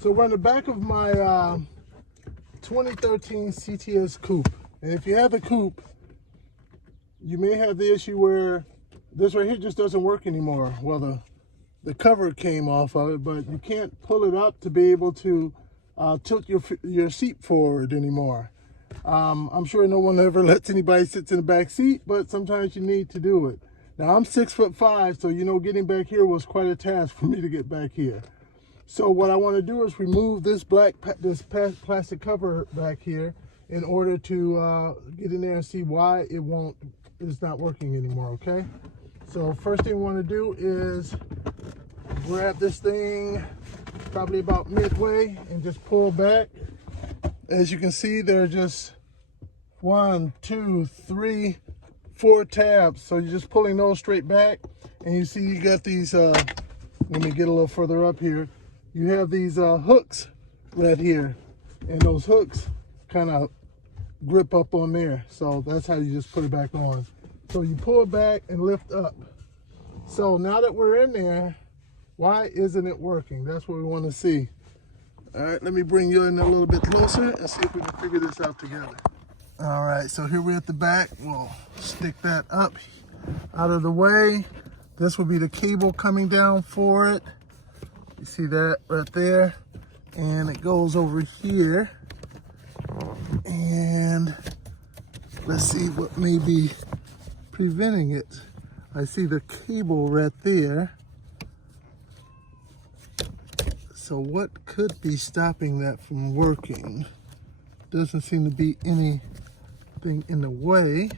So we're on the back of my 2013 CTS coupe. And if you have a coupe, you may have the issue where this right here just doesn't work anymore. Well, the cover came off of it, but you can't pull it up to be able to tilt your seat forward anymore. I'm sure no one ever lets anybody sit in the back seat, but sometimes you need to do it. Now I'm 6'5", so you know getting back here was quite a task for me to get back here. So what I want to do is remove this plastic cover back here in order to get in there and see why it's not working anymore. Okay. So first thing we want to do is grab this thing probably about midway and just pull back. As you can see, there are just 1, 2, 3, 4 tabs. So you're just pulling those straight back, and you see you got these, let me get a little further up here. You have these hooks right here, and those hooks kind of grip up on there. So that's how you just put it back on. So you pull back and lift up. So now that we're in there, why isn't it working? That's what we want to see. All right, let me bring you in a little bit closer and see if we can figure this out together. All right, so here we're at the back. We'll stick that up out of the way. This will be the cable coming down for it. You see that right there? And it goes over here. And let's see what may be preventing it. I see the cable right there. So what could be stopping that from working? Doesn't seem to be anything in the way.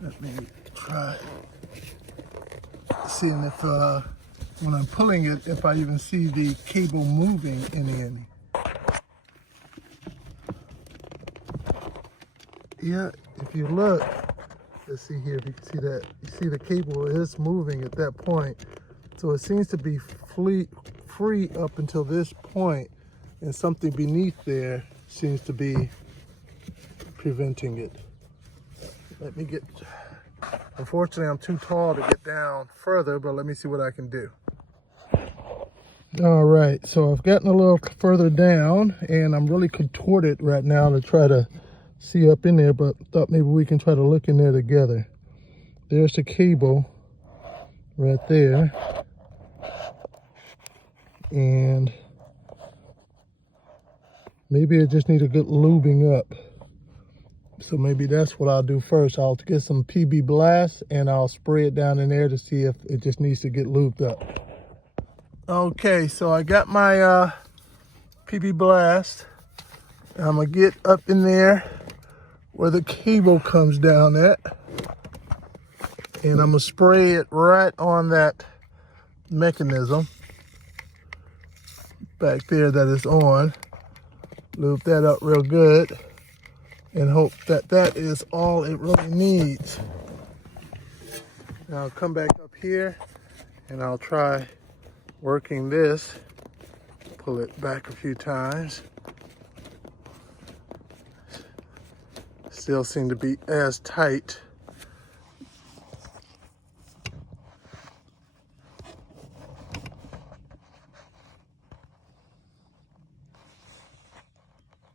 Let me try seeing if when I'm pulling it, if I even see the cable moving any. Yeah, if you look, let's see here if you can see that. You see the cable is moving at that point. So it seems to be free up until this point, and something beneath there seems to be preventing it. Let me get, unfortunately I'm too tall to get down further, but let me see what I can do. All right, so I've gotten a little further down, and I'm really contorted right now to try to see up in there, but thought maybe we can try to look in there together. There's the cable right there. And maybe it just needs a good lubing up. So maybe that's what I'll do first. I'll get some PB Blast and I'll spray it down in there to see if it just needs to get lubed up. Okay, so I got my PB Blast. I'm gonna get up in there where the cable comes down at, and I'm gonna spray it right on that mechanism back there that is on. Lube that up real good and hope that that is all it really needs. Now I'll come back up here and I'll try working this. Pull it back a few times. Still seem to be as tight.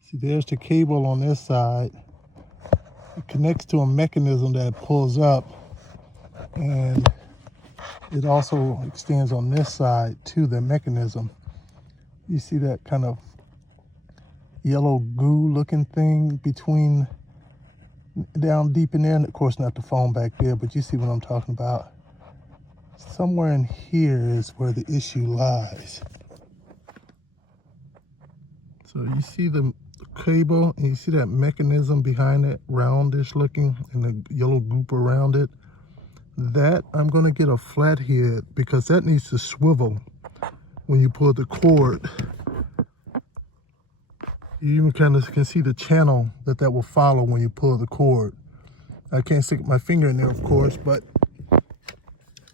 See, there's the cable on this side. It connects to a mechanism that pulls up, and it also extends on this side to the mechanism. You see that kind of yellow goo looking thing between down deep in there, and of course not the foam back there, but you see what I'm talking about. Somewhere in here is where the issue lies. So you see the cable, and you see that mechanism behind it, roundish looking, and the yellow goop around it. That I'm going to get a flathead, because that needs to swivel when you pull the cord. You even kind of can see the channel that will follow when you pull the cord. I can't stick my finger in there, of course, but I'm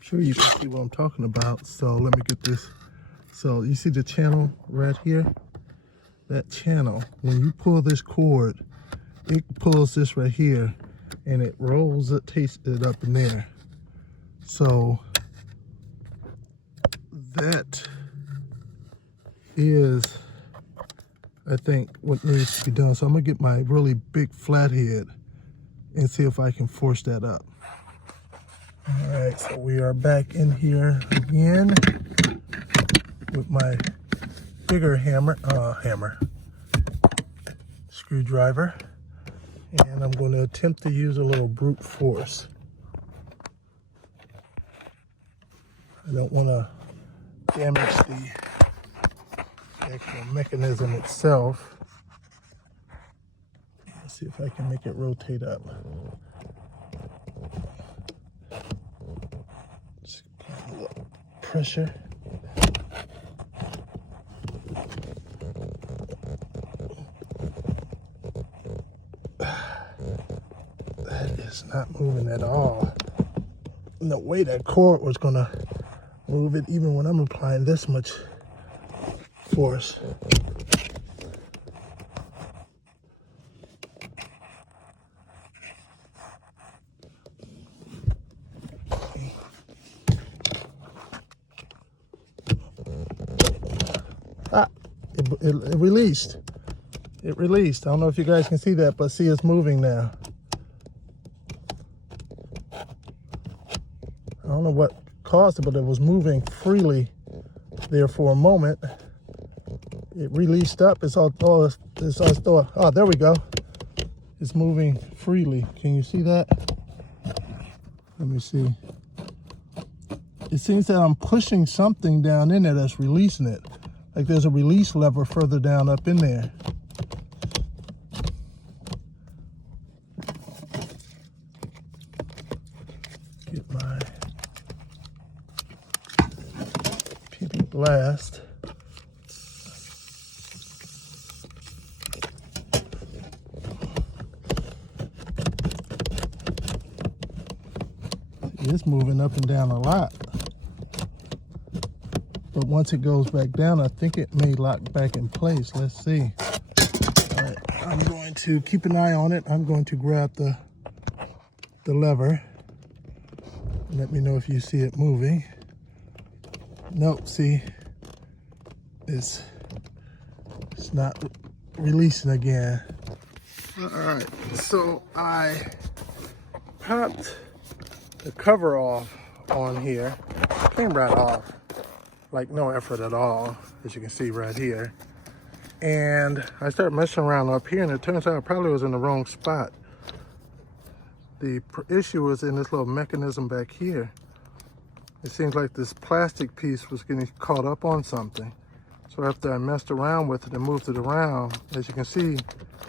sure you can see what I'm talking about. So let me get this. So you see the channel right here? That channel, when you pull this cord, it pulls this right here, and it rolls it, takes it up in there. So that is, I think, what needs to be done. So I'm gonna get my really big flathead and see if I can force that up. All right, so we are back in here again with my bigger screwdriver, and I'm going to attempt to use a little brute force. I don't want to damage the actual mechanism itself. Let's see if I can make it rotate up. Just apply a little pressure. That is not moving at all. No way that cord was gonna move it even when I'm applying this much force. Ah, it released. It released. I don't know if you guys can see that, but see, it's moving now. I don't know what caused it, but it was moving freely there for a moment. It released up. Oh, there we go. It's moving freely. Can you see that? Let me see. It seems that I'm pushing something down in there that's releasing it. Like there's a release lever further down up in there. Get my PB Blast. It's moving up and down a lot. But once it goes back down, I think it may lock back in place. Let's see. All right, I'm going to keep an eye on it. I'm going to grab the lever. Let me know if you see it moving. Nope, see, it's not releasing again. All right, so I popped the cover off on here. Came right off, like no effort at all, as you can see right here. And I started messing around up here, and it turns out I probably was in the wrong spot. The issue was in this little mechanism back here. It seems like this plastic piece was getting caught up on something. So after I messed around with it and moved it around, as you can see,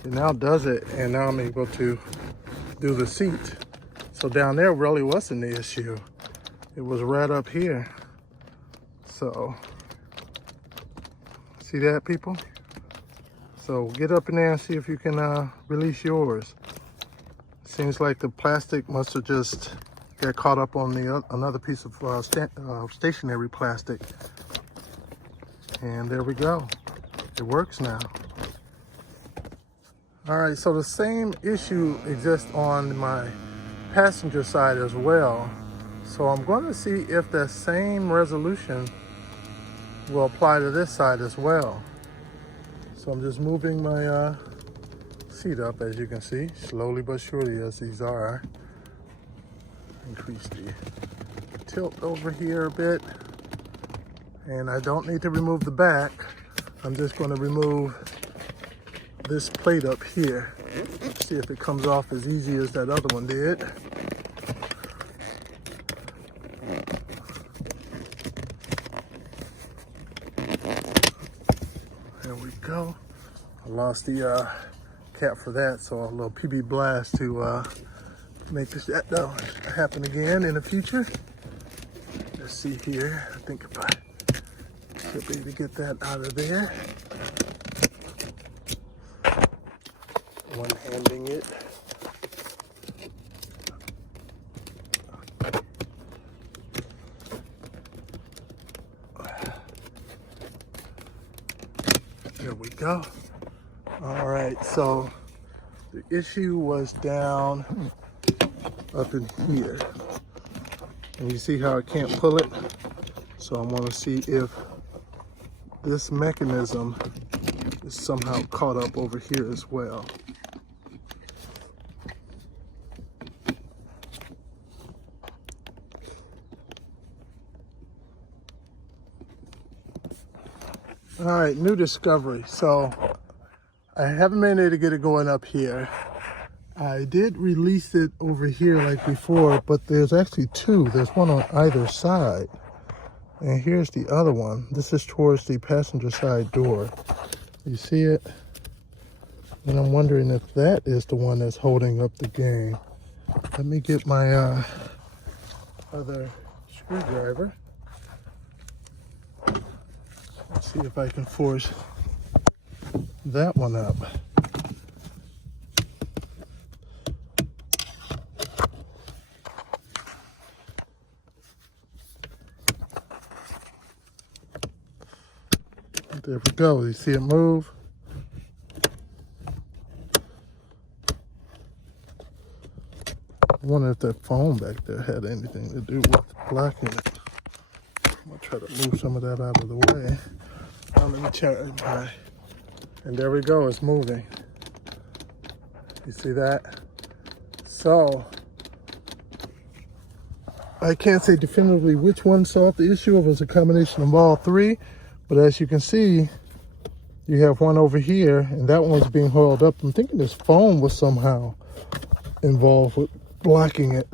it now does it, and now I'm able to do the seat. So down there really wasn't the issue. It was right up here. So, see that, people? So get up in there and see if you can release yours. Seems like the plastic must have just got caught up on the another piece of stationary plastic. And there we go. It works now. All right, so the same issue exists on my passenger side as well. So I'm going to see if that same resolution will apply to this side as well. So I'm just moving my seat up, as you can see, slowly but surely, as these are. Increase the tilt over here a bit. And I don't need to remove the back. I'm just going to remove this plate up here. See if it comes off as easy as that other one did. There we go. I lost the cap for that, so a little PB Blast to make that don't happen again in the future. Let's see here. I think if I should be able to get that out of there. One-handing it. There we go. All right, so the issue was down up in here. And you see how I can't pull it? So I want to see if this mechanism is somehow caught up over here as well. All right, new discovery. So I haven't been able to get it going up here. I did release it over here like before, but there's actually two. There's one on either side. And here's the other one. This is towards the passenger side door. You see it? And I'm wondering if that is the one that's holding up the game. Let me get my other screwdriver. Let's see if I can force that one up. There we go. You see it move? I wonder if that foam back there had anything to do with blocking it. I'm going to try to move some of that out of the way. Now let me turn my... And there we go. It's moving. You see that? So, I can't say definitively which one solved the issue. It was a combination of all three. But as you can see, you have one over here, and that one's being hauled up. I'm thinking this foam was somehow involved with blocking it.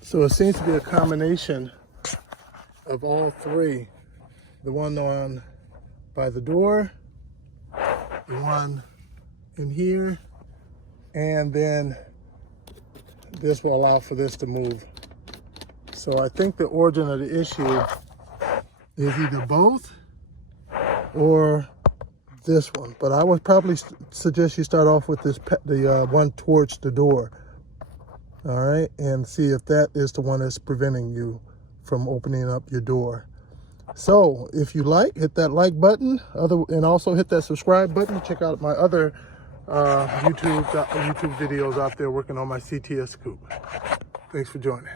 So it seems to be a combination of all three. The one on by the door, the one in here, and then this will allow for this to move. So I think the origin of the issue is either both or this one, but I would probably suggest you start off with this the one towards the door. All right, and see if that is the one that's preventing you from opening up your door. So if you like, hit that like button, and also hit that subscribe button. Check out my other YouTube videos out there working on my CTS coupe. Thanks for joining.